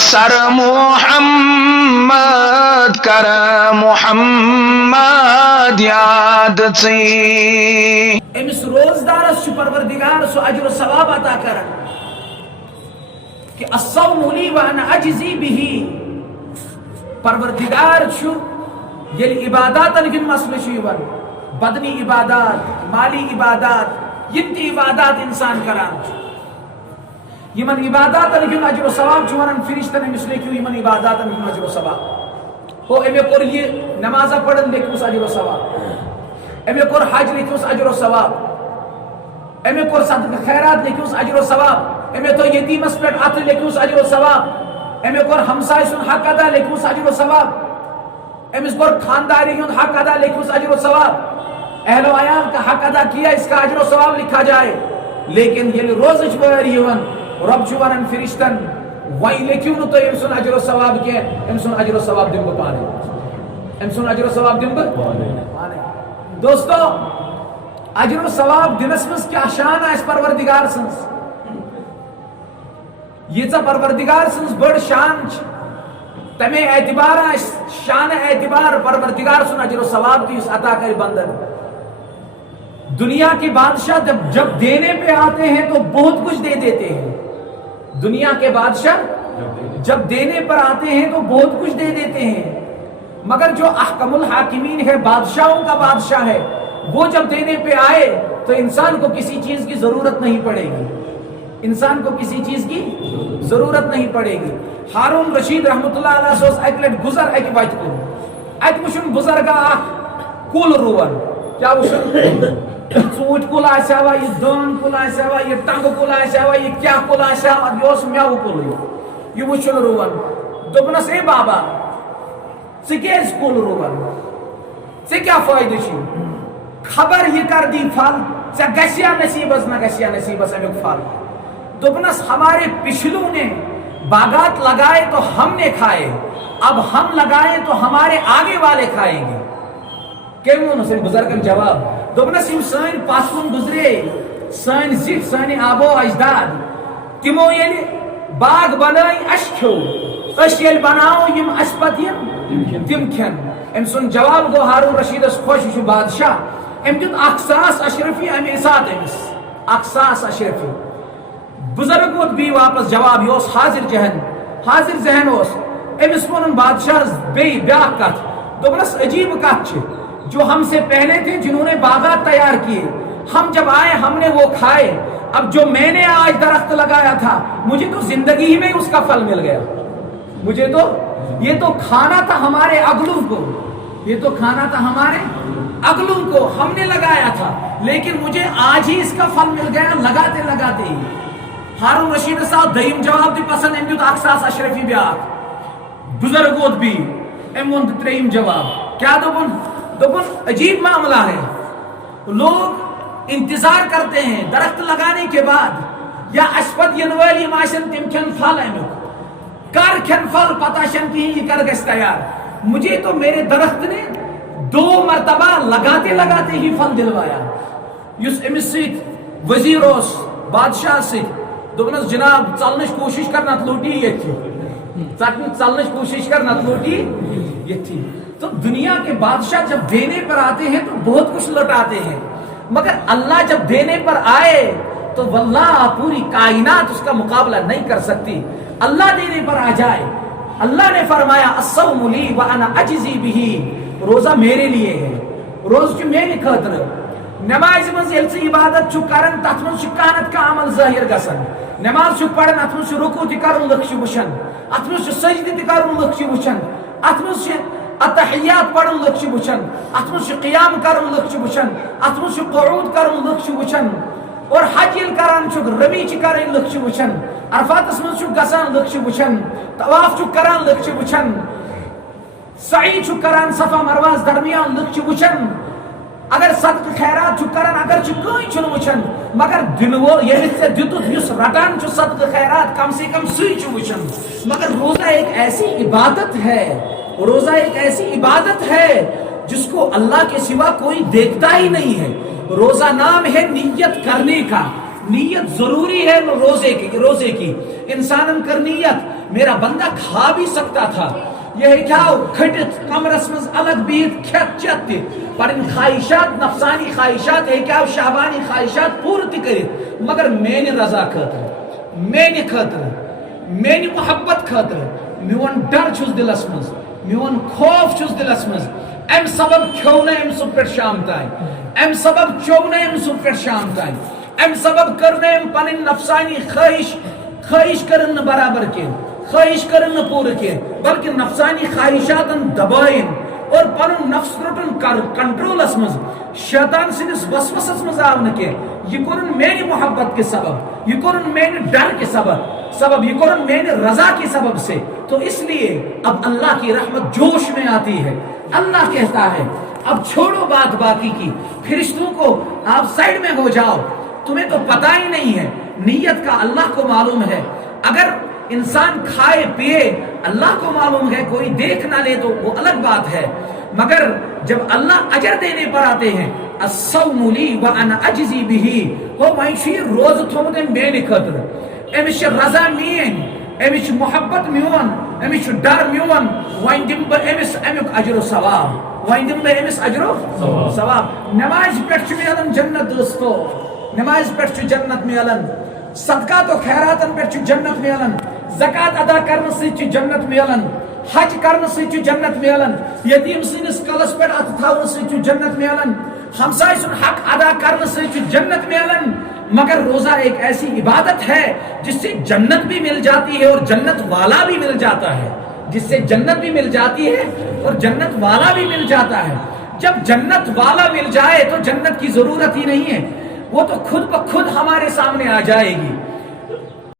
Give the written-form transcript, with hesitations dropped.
سر محمد کر محمد یاد ثی امس روزدارس چھ پروردگار سو اجر و ثواب عطا کرن کہ الصوم لی وانا اجزی به پروردگار چھ یل عبادات کن مسئلہ چھ یوان بدنی عبادات مالی عبادات یم تی عبادات انسان کران یمن عبادات کن اجر و ثواب چھ ونان فرشتن امس لیکھو یمن عبادات کن اجر و ثواب ہو امی کور یہ نمازہ پڑھن لیکھوس اجر و ثواب امی کور حج لیکھوس اجر و ثواب امی کور صدقہ خیرات لیکھوس اجر و ثواب امی تو یتیمس پیٹ ات لیکھوس اجر و ثواب امی کور ہمسائے سن حق ادا لیکھوس اجر و ثواب امس کور خانداری ہند حق ادا لیکھوس اجر و ثواب اہل و عیال کا حق ادا کیا اس کا اجر و ثواب لکھا جائے لیکن یہ روزچ وار یون رب چھ ونان فرشتن وی لیکھو نو تو ام سن اجر و ثواب کی ام سن اجر و ثواب دم بہ پانے ام سن اجر و ثواب دم بہ پانے دوستو اجر و ثواب دنس مز کیا شان اس پروردگار سنس یہ پروردگار سنس بڑ شان تمے اعتبار شان اعتبار پروردگار سن اجر و ثواب کی اس عطا کر بندن دنیا کے بادشاہ جب دینے پہ آتے ہیں تو بہت کچھ دے دیتے ہیں دنیا کے بادشاہ جب دینے پر آتے ہیں تو بہت کچھ دے دیتے ہیں مگر جو احکم الحاکمین ہے بادشاہوں کا بادشاہ ہے وہ جب دینے پہ آئے تو انسان کو کسی چیز کی ضرورت نہیں پڑے گی انسان کو کسی چیز کی ضرورت نہیں پڑے گی ہارون رشید رحمۃ اللہ علیہ سوس ایک لٹ گزر ایک وقت کو ایک وشن بزرگا کل روان کیا وشن ژوٗنٛٹھۍ کُل آسہِ ہوا یہ دٲن کُل آسہِ ہوا یہ ٹنگہٕ کُل آسہِ ہوا یہ کیاہ کُل آسہِ ہوا یہ اوس میوٕ کُلٕے یہ وٕچھُن رُوان دوٚپنس اے بابا ژٕ کیازِ کُل رُوان ژےٚ کیاہ فٲیدٕ چھُے خبر یہ کر دی پھل ژےٚ گژھیا نصیٖبس نہ گژھیا نصیٖبس امیُک پھل دوٚپنس ہمارے پچھلوں نے باغات لگائے تو ہم نے کھائے اب ہم لگائے تو ہمارے آگے والے کھائیں گے کٔمۍ ووٚن سٲنۍ بُزرگن جواب دوٚپنس یِم سٲنۍ پتھ کُن گُزرے سٲنۍ زِٹھۍ سٲنۍ آبو اجداد تِمو ییٚلہِ باغ بنٲے اَسہِ کھیوٚو أسۍ ییٚلہِ بناوو یِم اَسہِ پتہٕ یِن تِم کھٮ۪ن أمۍ سُنٛد جواب گوٚو ہارون رشیدس خۄش یہِ چھُ بادشاہ أمۍ دیُت 1,000 اشرفی اَمے ساتہٕ أمِس 1,000 اشرفی بزرگ ووت بیٚیہِ واپس جواب یہِ اوس حاضر ذہن اوس أمِس ووٚنُن بادشاہس بیٚیہِ بیٛاکھ کتھ دوٚپنس عجیب کتھ چھِ جو ہم سے پہلے تھے جنہوں نے باغات تیار کیے ہم جب آئے ہم نے وہ کھائے اب جو میں نے آج درخت لگایا تھا مجھے تو زندگی ہی میں اس کا پھل مل گیا مجھے تو یہ تو کھانا تھا ہمارے اگلوں کو یہ تو کھانا تھا ہمارے اگلوں کو ہم نے لگایا تھا لیکن مجھے آج ہی اس کا پھل مل گیا لگاتے لگاتے ہی ہارون رشید صاحب دیم جواب دی پسند ام دیت 1,000 اشرفی بیاکھ بزرگ ووت بی ام وون تریم جواب کیا دوپن عجیب معاملہ ہے لوگ انتظار کرتے ہیں درخت لگانے کے بعد یا اشپت ینوالی ماشن تم کھن پھل امیک کر کھن پھل پتہ شن کی یہ کر گس تیار مجھے تو میرے درخت نے 2 مرتبہ لگاتے لگاتے ہی پھل دلوایا یس امس سۭتۍ وزیر اوس بادشاہ سۭتۍ دوپنس جناب ژلنٕچ کوشش کر نت لوٹی یتھی ژلنٕچ کوشش کر نت لوٹی یتھی تو دنیا کے بادشاہ جب دینے پر آتے ہیں تو بہت کچھ لوٹاتے ہیں مگر اللہ جب دینے پر آئے تو واللہ پوری کائنات اس کا مقابلہ نہیں کر سکتی اللہ دینے پر آ جائے اللہ نے فرمایا الصوم لی وانا اجزی به روزہ میرے لیے ہے روز چھُ میانہِ خٲطرٕ نماز منٛز ییٚلہِ ژٕ عبادت چھُ کران تتھ منٛز چھُ کانت کا عمل ظٲہر گژھان نماز چھُ پران اتھ منٛز چھُ رکوع تہِ کرُن لُکھ چھِ وٕچھان اتھ منٛز چھُ سجدٕ تہِ کرُن لُکھ چھِ وٕچھان اتھ منٛز چھِ اتحیات پڑھن لُکھ چھِ وٕچھان اتھ منٛز چھُ قیام کرُن لُکھ چھِ وٕچھان اتھ منٛز چھُ قعوٗد کرُن لُکھ چھِ وٕچھان اور حج ییٚلہِ کران چھُکھ رمی چھِ کرٕنۍ لُکھ چھِ وٕچھان عرفاتس منٛز چھُکھ گژھان لُکھ چھِ وٕچھان طواف چھُکھ کران لُکھ چھِ وٕچھان سعی چھُکھ کران صفا مرواہس درمیان لُکھ چھِ وٕچھان اگر صدقہ خیرات چھُکھ کران اگر چھُ کٕہٕنۍ چھُنہٕ وٕچھان مگر دِنہٕ وول ییٚلہِ ژےٚ دِتُتھ یُس رٹان چھُ صدقہ خیرات کم سے کم سُے چھُ وٕچھان مگر روزہ ایک ایسی عبادت ہے روزہ ایک ایسی عبادت ہے جس کو اللہ کے سوا کوئی دیکھتا ہی نہیں ہے روزہ نام ہے نیت کرنے کا نیت ضروری ہے روزے کی انسان کر نیت میرا بندہ کھا بھی سکتا تھا، یہ کیا کھٹت کمرس مز الگ بیت کھت چت تہ پن خواہشات نفسانی خواہشات ہے کیا شہوانی خواہشات پور تہ کرت، مگر میانہ رضا خاطر میانہ خاطر میانہ محبت خاطر میون ڈر چھس دلس مز میون خوف چھس دلس مز، ام سبب کھو نہ ام صبح پہ شام تائیں، ام سبب چو نہ ام صبح پہ شام تائیں، ام سبب کر نہ ام پن نفسانی خواہش کرن نہ برابر کی خواہش کرن نہ پور کی، بلکہ نفسانی خواہشاتن دبائن اور پن نفس رٹن کنٹرولس مز شیطان سندس وسوسس مز آو نہ کی، یہ کرن میری محبت کے سبب، یہ کرن میرے ڈر کے سبب یہ کرن میرے رضا کے سبب سے۔ تو اس لیے اب اللہ کی رحمت جوش میں آتی ہے، اللہ کہتا ہے اب چھوڑو بات باقی کی، فرشتوں کو آپ سائڈ میں ہو جاؤ، تمہیں تو پتہ ہی نہیں ہے، نیت کا اللہ کو معلوم ہے، اگر انسان کھائے پیے اللہ کو معلوم ہے، کوئی دیکھ نہ لے تو وہ الگ بات ہے، مگر جب اللہ اجر دینے پر آتے ہیں الصوم لی وانا اجزی بہ، وہ معیشی روز تھومت میانہ خاطر، امچ رضا مین، امچ محبت میون، امچ ڈر میون، وۄنۍ دم بہ امس امیک اجر و ثواب، وۄنۍ دم بہ امس اجر و ثواب۔ نماز پہ ملن جنت دوستو، نماز پہ جنت ملن، صدقات و خیراتن پہ جنت ملن، زکات ادا کرنے سے جنت ملن، حج کرنے سے جنت ملن، یتیم سندس کلس پہ ات تھاون سے جنت ملن، ہمسائے سن حق ادا کرنے سے جنت ملن۔ مگر روزہ ایک ایسی عبادت ہے جس سے جنت بھی مل جاتی ہے اور جنت والا بھی مل جاتا ہے، جس سے جنت بھی مل جاتی ہے اور جنت والا بھی مل جاتا ہے۔ جب جنت والا مل جائے تو جنت کی ضرورت ہی نہیں ہے، وہ تو خود بخود ہمارے سامنے آ جائے گی۔